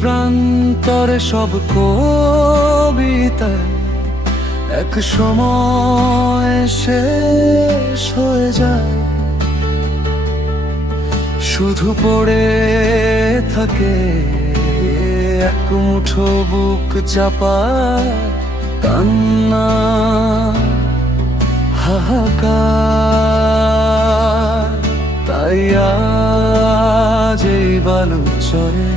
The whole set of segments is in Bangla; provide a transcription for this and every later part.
প্রান্তরে সব কবিতা এক সময় শেষ হয়ে যায়, শুধু পড়ে থাকে এক মুঠো বুক চাপা কান্না, হাহাকার। তাই আজ এই বালুচরে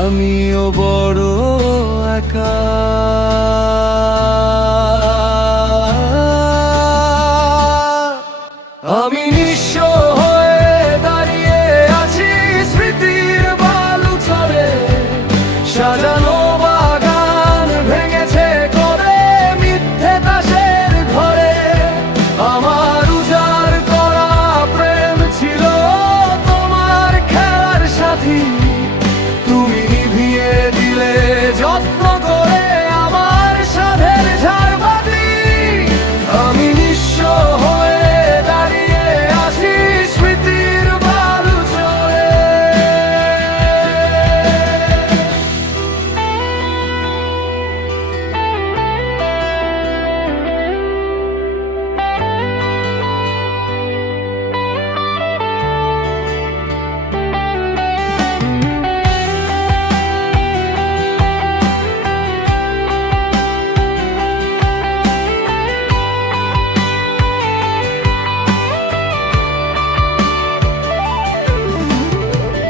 আমিও বড় একা। আমি নিঃস্ব হয়ে দাঁড়িয়ে আছি স্মৃতির বালুচরে, সাজানো বাগান ভেঙেছে করে মিথ্যে তাসের ঘরে। আমার উজাড় করা প্রেম ছিল তোমার খেলার সাথী, তুমি নিভিয়ে দিলে যত্ন করে আমার সাধের ঝাড়বাতি। আমি নিঃস্ব হয়ে দাঁড়িয়ে আছি স্মৃতির বালুচরে।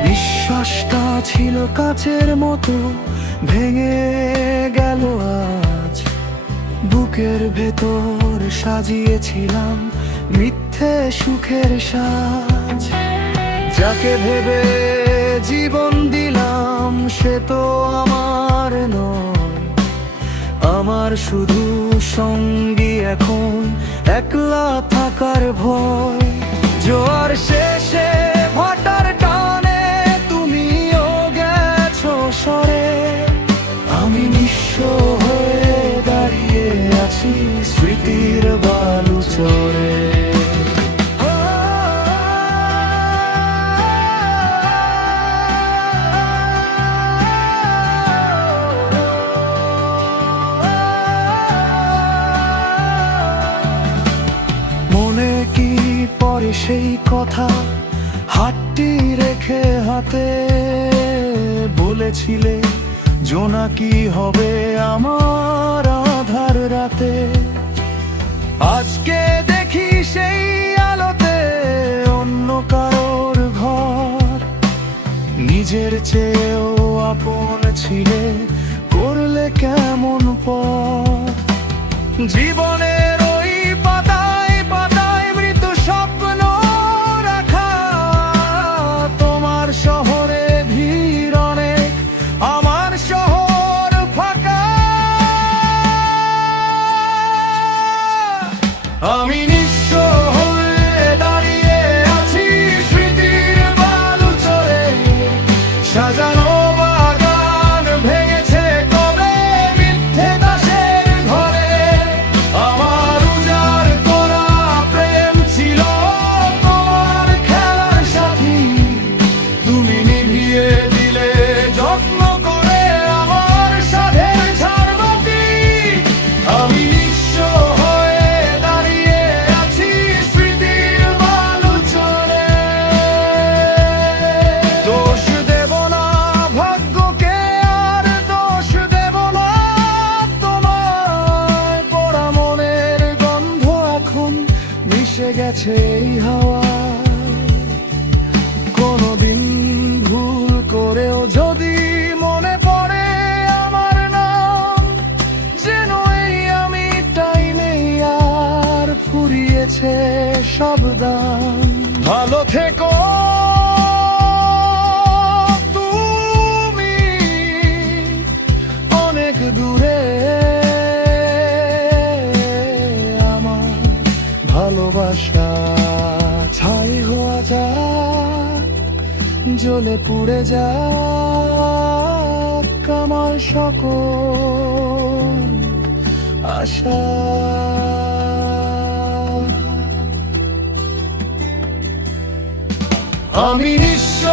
বিশ্বাসটা ছিল কাচের মতো, ভেঙে গেল আজ। বুকের ভেতর সাজিয়েছিলাম মিথ্যে সুখের সাজ। যাকে ভেবে জীবন দিলাম সে তো আমার নয়, আমার শুধু সঙ্গী এখন একলা থাকার ভয়। জোয়ার শেষে ভাটার টানে তুমিও গেছো সরে, আমি নিঃস্ব হয়ে দাঁড়িয়ে আছি স্মৃতির বালুচরে। মনে কি পরে সেই কথা, হাতটি রেখে হাতে বলেছিলে জোনাকি হবে আমার আধার রাতে। আজকে দেখি সেই আলোতে অন্য কারোর ঘর, নিজের চেয়েও আপন ছিলে করলে কেমন পর। জীবনের ওই পাতায় পাতায় মৃত স্বপ্ন রাখা, তোমার শহরে ভিড় অনেক, আমার শহর ফাঁকা। আমি নিঃস্ব হয়ে দাঁড়িয়ে আছি স্মৃতির বালুচরে, সাজানো বাগান ভেঙেছে কবে মিথ্যে তাসের ঘরে। আমার উজাড় করা প্রেম ছিল তোমার খেলার সাথী, তুমি নিভিয়ে দিলে যত্ন করে আমার সাধের ঝাড়বাতি। আমি নিঃস্ব হয়ে দাঁড়িয়ে আছি স্মৃতির বালুচরে। দোষ দেব না ভাগ্যকে, আর দোষ দেব না তোমায়। পোড়া মনের গন্ধ এখন মিশে গেছে এই হাওয়া। কোনদিন ভুল করেও যদি মনে পড়ে আমার নাম, যেন এই আমিটাই নেই আর ফুরিয়েছে সব দাম। ভালো থেকো তুমি অনেক দূরে, আমার ভালোবাসা ছাই হওয়া যাক, জ্বলে পুড়ে যাক আমার সকল আশা। আমি নিঃস্ব